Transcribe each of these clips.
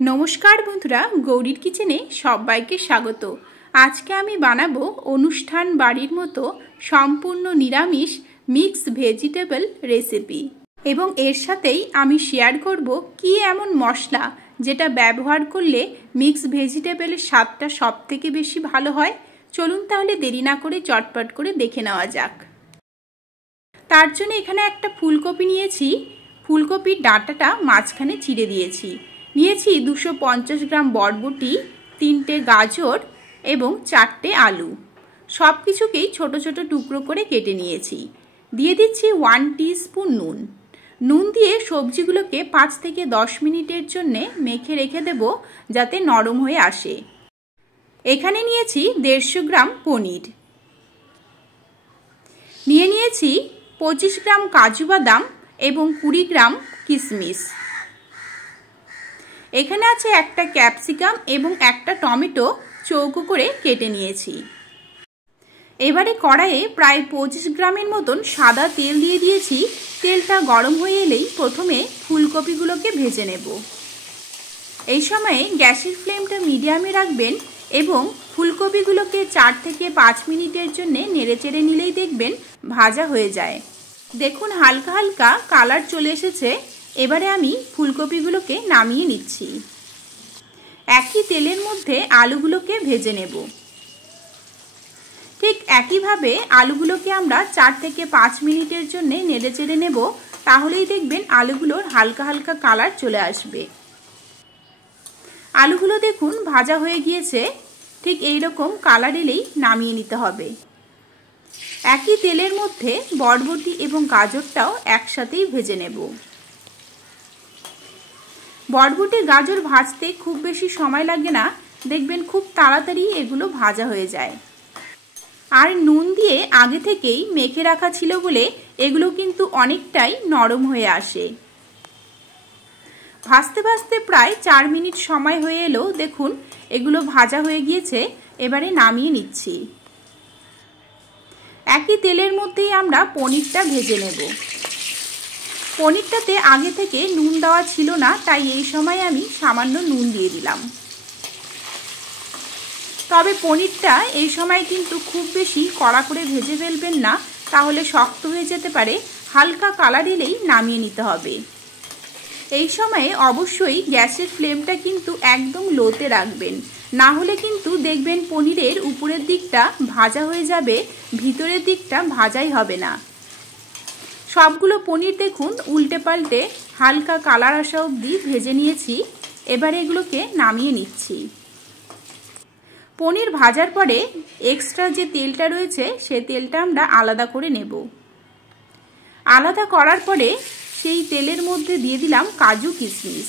नमस्कार बंधुरा गौरीर किचेने सबाइके स्वागत। आज के आमी बानाबो अनुष्ठान बाड़ीर मतो सम्पूर्ण निरामिष मिक्स भेजिटेबल रेसिपि एबं एर साथेई आमी शेयर करब कि एमन मशला जेटा व्यवहार करले मिक्स भेजिटेबलेर स्वादटा सबथेके बेशी भालो हय। चलुन ताहले देरी ना करे चटपट करे देखे नेওয়া যাক। तार जोन्नो एखाने एकटा फुलकपि नियेछि, फुलकपिर डाँटाटा माझखाने चिरे दियेछि। नियेछि 250 ग्राम बरबटी, 3টে गाजर एवं 4টে आलू। सबकिछुकेই छोटो छोटो टुकरो करे केटे नियेछि। दिए दिচ্ছি 1 टीस्पुन নুন। নুন দিয়ে সবজিগুলোকে 5 থেকে 10 মিনিটের জন্য মেখে রেখে দেব যাতে নরম হয়ে আসে। এখানে নিয়েছি 150 গ্রাম পনির। নিয়ে নিয়েছি 25 গ্রাম কাজু বাদাম এবং 20 গ্রাম কিশমিশ। এখানে আছে একটা ক্যাপসিকাম এবং একটা টমেটো চৌকো করে কেটে নিয়েছি। এবারে কড়াইয়ে প্রায় 25 গ্রামের মতন সাদা তেল দিয়ে দিয়েছি। তেলটা গরম হয়ে এলেই প্রথমে ফুলকপিগুলোকে ভেজে নেব। এই সময়ে গ্যাসের ফ্লেমটা মিডিয়ামে রাখবেন এবং ফুলকপিগুলোকে 4 থেকে 5 মিনিটের জন্য নেড়েচেড়ে নিলেই দেখবেন ভাজা হয়ে যায়। দেখুন হালকা হালকা কালার চলে এসেছে। এবারে আমি ফুলকপিগুলোকে নামিয়ে নিচ্ছি। একই তেলের মধ্যে আলুগুলোকে ভেজে নেব। ঠিক একইভাবে আলুগুলোকে আমরা 4 থেকে 5 মিনিটের জন্য নেড়েচেড়ে নেব। তাহলেই দেখবেন আলুগুলোর হালকা হালকা কালার চলে আসবে। আলুগুলো দেখুন ভাজা হয়ে গিয়েছে। ঠিক এই রকম কালার এলেই নামিয়ে নিতে হবে। একই তেলের মধ্যে বরবটি এবং গাজরটাও একসাথেই ভেজে নেব। বরবটি গাজর ভাজতে খুব বেশি সময় লাগে না, দেখবেন খুব তাড়াতাড়ি এগুলো ভাজা হয়ে যায়। আর নুন দিয়ে আগে থেকেই মেখে রাখা ছিল বলে এগুলো কিন্তু অনেকটাই নরম হয়ে আসে। ভাজতে ভাজতে প্রায় 4 মিনিট সময় হয়ে এলো। দেখুন এগুলো ভাজা হয়ে গিয়েছে। এবারে নামিয়ে নিচ্ছি। একই তেলের মধ্যেই আমরা পনিরটা ভেজে নেব। পনিরটাতে আগে থেকে নুন দেওয়া ছিল না, তাই এই সময় আমি সামান্য নুন দিয়ে দিলাম। তবে পনিরটা এই সময় কিন্তু খুব বেশি কড়া করে ভেজে ফেলবেন না, তাহলে শক্ত হয়ে যেতে পারে। হালকা কালার এলেই নামিয়ে নিতে হবে। এই সময়ে অবশ্যই গ্যাসের ফ্লেমটা কিন্তু একদম লোতে রাখবেন, না হলে কিন্তু দেখবেন পনিরের উপরের দিকটা ভাজা হয়ে যাবে, ভিতরের দিকটা ভাজাই হবে না। সবগুলো পনির দেখুন উল্টে পাল্টে হালকা কালার আসা অবধি ভেজে নিয়েছি। এবারে এগুলোকে নামিয়ে নিচ্ছি। পনির ভাজার পরে এক্সট্রা যে তেলটা রয়েছে সে তেলটা আমরা আলাদা করে নেব। আলাদা করার পরে সেই তেলের মধ্যে দিয়ে দিলাম কাজু কিশমিশ।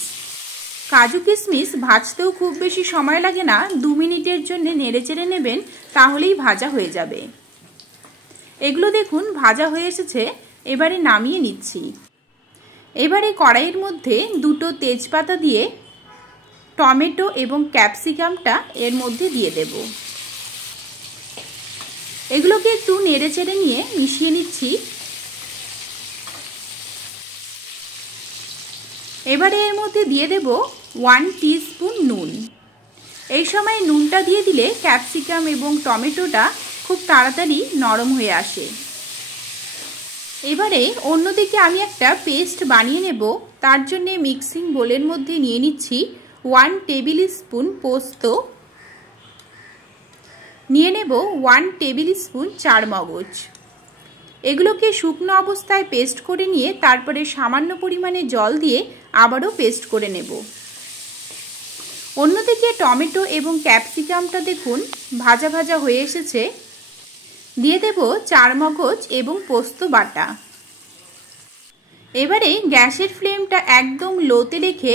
কাজু কিশমিশ ভাজতেও খুব বেশি সময় লাগে না, 2 মিনিটের জন্য নেড়েচেড়ে নেবেন, তাহলেই ভাজা হয়ে যাবে। এগুলো দেখুন ভাজা হয়ে এসেছে। এবারে নামিয়ে নিচ্ছি। এবারে কড়াইয়ের মধ্যে 2টো তেজপাতা দিয়ে টমেটো এবং ক্যাপসিকামটা এর মধ্যে দিয়ে দেব। এগুলোকে একটু নেড়েচেড়ে নিয়ে মিশিয়ে নিচ্ছি। এবারে এর মধ্যে দিয়ে দেব 1 টিস্পুন নুন। এই সময় নুনটা দিয়ে দিলে ক্যাপসিকাম এবং টমেটোটা খুব তাড়াতাড়ি নরম হয়ে আসে। এবারে অন্যদিকে আমি একটা পেস্ট বানিয়ে নেব। তার জন্য মিক্সিং বোলের মধ্যে নিয়ে নিচ্ছি 1 টেবিল স্পুন পোস্ত, নিয়ে নেব 1 টেবিল স্পুন চারমগজ। এগুলোকে শুকনো অবস্থায় পেস্ট করে নিয়ে তারপরে সামান্য পরিমাণে জল দিয়ে আবারও পেস্ট করে নেব। অন্যদিকে টমেটো এবং ক্যাপসিকামটা দেখুন ভাজা ভাজা হয়ে এসেছে। দিয়ে দেব চারমগজ এবং পোস্ত বাটা। এবারে গ্যাসের ফ্লেমটা একদম লোতে রেখে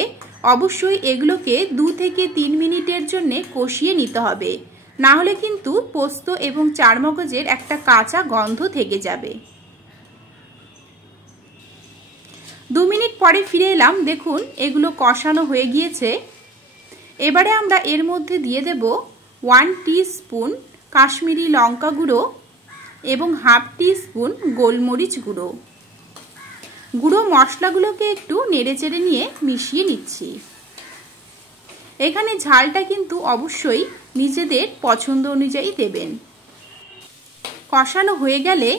অবশ্যই এগুলোকে 2 থেকে 3 মিনিটের জন্য কষিয়ে নিতে হবে, না হলে কিন্তু পোস্ত এবং চারমগজের একটা কাঁচা গন্ধ থেকে যাবে। 2 মিনিট পরে ফিরে এলাম। দেখুন এগুলো কষানো হয়ে গিয়েছে। এবারে আমরা এর মধ্যে দিয়ে দেব 1 টিস্পুন কাশ্মীরি লঙ্কা গুঁড়ো এবং 1/2 টিস্পুন গোলমরিচ গুঁড়ো। গুঁড়ো মশলাগুলোকে একটু নেড়েচেড়ে নিয়ে মিশিয়ে নিচ্ছি। এখানে ঝালটা কিন্তু অবশ্যই নিজেদের পছন্দ অনুযায়ী দেবেন। কষানো হয়ে গেলে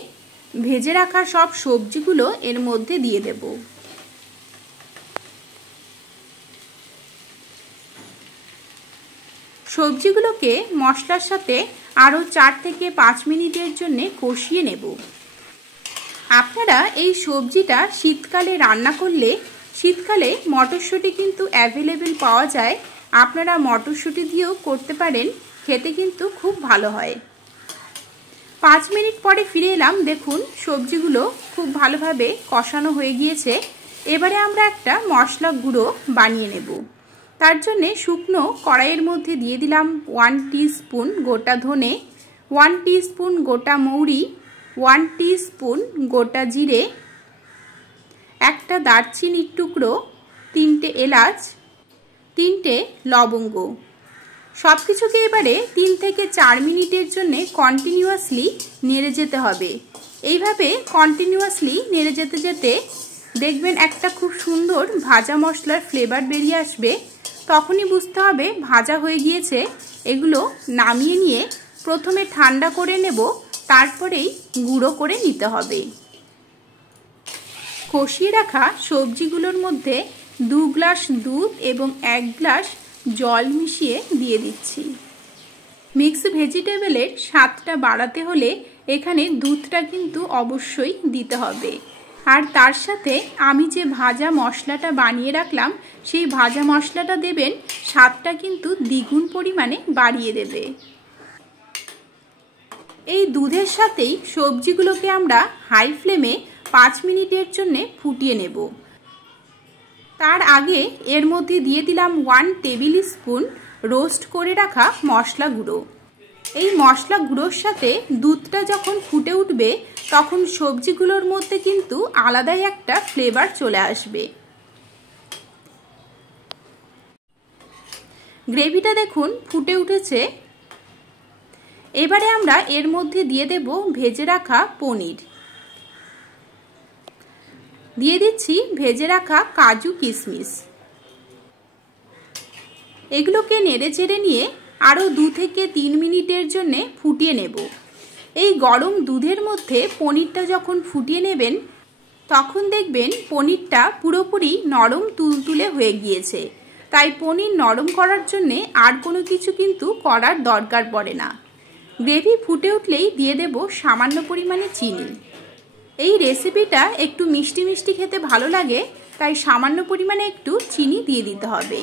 ভেজে রাখা সব সবজিগুলো এর মধ্যে দিয়ে দেব। সবজিগুলোকে মশলার সাথে আরও 4 থেকে 5 মিনিটের জন্য কষিয়ে নেব। আপনারা এই সবজিটা শীতকালে রান্না করলে, শীতকালে মটরশুঁটি কিন্তু অ্যাভেলেবেল পাওয়া যায়, আপনারা মটরশুঁটি দিয়েও করতে পারেন, খেতে কিন্তু খুব ভালো হয়। 5 মিনিট পরে ফিরে এলাম। দেখুন সবজিগুলো খুব ভালোভাবে কষানো হয়ে গিয়েছে। এবারে আমরা একটা মশলা গুঁড়ো বানিয়ে নেব। তার জন্যে শুকনো কড়াইয়ের মধ্যে দিয়ে দিলাম 1 টিস্পুন গোটা ধনে, 1 টিস্পুন গোটা মৌরি, 1 টিস্পুন গোটা জিরে, একটা দারচিনির টুকরো, 3টে এলাচ, 3টে লবঙ্গ। সব কিছুকে এবারে 3 থেকে 4 মিনিটের জন্য কন্টিনিউয়াসলি নেড়ে যেতে হবে। এইভাবে কন্টিনিউয়াসলি নেড়ে যেতে যেতে দেখবেন একটা খুব সুন্দর ভাজা মশলার ফ্লেভার বেরিয়ে আসবে। তখনই বুঝতে হবে ভাজা হয়ে গিয়েছে। এগুলো নামিয়ে নিয়ে প্রথমে ঠান্ডা করে নেব, তারপরেই গুঁড়ো করে নিতে হবে। কষিয়ে রাখা সবজিগুলোর মধ্যে 2 গ্লাস দুধ এবং 1 গ্লাস জল মিশিয়ে দিয়ে দিচ্ছি। মিক্স ভেজিটেবলের স্বাদটা বাড়াতে হলে এখানে দুধটা কিন্তু অবশ্যই দিতে হবে। আর তার সাথে আমি যে ভাজা মশলাটা বানিয়ে রাখলাম, সেই ভাজা মশলাটা দেবেন, স্বাদটা কিন্তু দ্বিগুণ পরিমাণে বাড়িয়ে দেবে। এই দুধের সাথেই সবজিগুলোকে আমরা হাই ফ্লেমে 5 মিনিটের জন্য ফুটিয়ে নেব। তার আগে এর মধ্যে দিয়ে দিলাম 1 টেবিল স্পুন রোস্ট করে রাখা মশলা গুঁড়ো। এই মশলা গুঁড়োর সাথে দুধটা যখন ফুটে উঠবে তখন সবজিগুলোর মধ্যে কিন্তু আলাদাই একটা ফ্লেভার চলে আসবে। গ্রেভিটা দেখুন ফুটে উঠেছে। এবারে আমরা এর মধ্যে দিয়ে দেব ভেজে রাখা পনির, দিয়ে দিচ্ছি ভেজে রাখা কাজু কিশমিশ। এগুলোকে নেড়ে চেড়ে নিয়ে আরও 2 থেকে 3 মিনিটের জন্য ফুটিয়ে নেব। এই গরম দুধের মধ্যে পনিরটা যখন ফুটিয়ে নেবেন তখন দেখবেন পনিরটা পুরোপুরি নরম তুলতুলে হয়ে গিয়েছে। তাই পনির নরম করার জন্যে আর কোনো কিছু কিন্তু করার দরকার পড়ে না। গ্রেভি ফুটে উঠলেই দিয়ে দেব সামান্য পরিমাণে চিনি। এই রেসিপিটা একটু মিষ্টি মিষ্টি খেতে ভালো লাগে, তাই সামান্য পরিমাণে একটু চিনি দিয়ে দিতে হবে।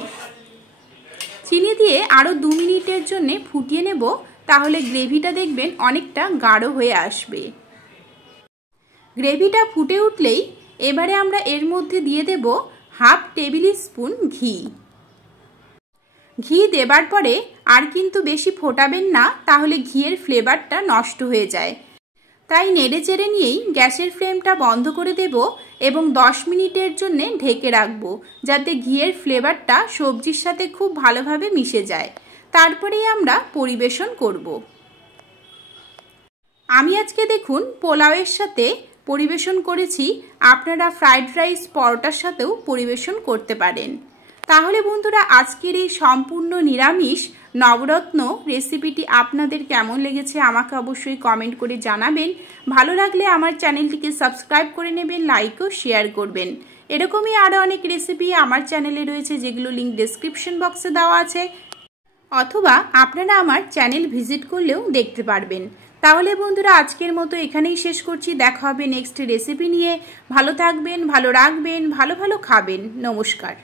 চিনি দিয়ে আরও 2 মিনিটের জন্য ফুটিয়ে নেব, তাহলে গ্রেভিটা দেখবেন অনেকটা গাঢ় হয়ে আসবে। গ্রেভিটা ফুটে উঠলেই এবারে আমরা এর মধ্যে দিয়ে দেব 1/2 টেবিল স্পুন ঘি। ঘি দেবার পরে আর কিন্তু বেশি ফোটাবেন না, তাহলে ঘিয়ের ফ্লেভারটা নষ্ট হয়ে যায়। তাই নেড়ে চেড়ে নিয়েই গ্যাসের ফ্লেমটা বন্ধ করে দেব এবং 10 মিনিটের জন্য ঢেকে রাখবো, যাতে ঘিয়ের ফ্লেভারটা সবজির সাথে খুব ভালোভাবে মিশে যায়। তারপরেই আমরা পরিবেশন করব। আমি আজকে দেখুন পোলাওয়ের সাথে পরিবেশন করেছি, আপনারা ফ্রাইড রাইস পরোটার সাথেও পরিবেশন করতে পারেন। তাহলে বন্ধুরা আজকের এই সম্পূর্ণ নিরামিষ নবরত্ন রেসিপিটি আপনাদের কেমন লেগেছে আমাকে অবশ্যই কমেন্ট করে জানাবেন। ভালো লাগলে আমার চ্যানেলটিকে সাবস্ক্রাইব করে নেবেন, লাইক ও শেয়ার করবেন। এরকমই আরও অনেক রেসিপি আমার চ্যানেলে রয়েছে, যেগুলো লিঙ্ক ডেসক্রিপশন বক্সে দেওয়া আছে, অথবা আপনারা আমার চ্যানেল ভিজিট করলেও দেখতে পারবেন। তাহলে বন্ধুরা আজকের মতো এখানেই শেষ করছি। দেখা হবে নেক্সট রেসিপি নিয়ে। ভালো থাকবেন, ভালো রাখবেন, ভালো ভালো খাবেন। নমস্কার।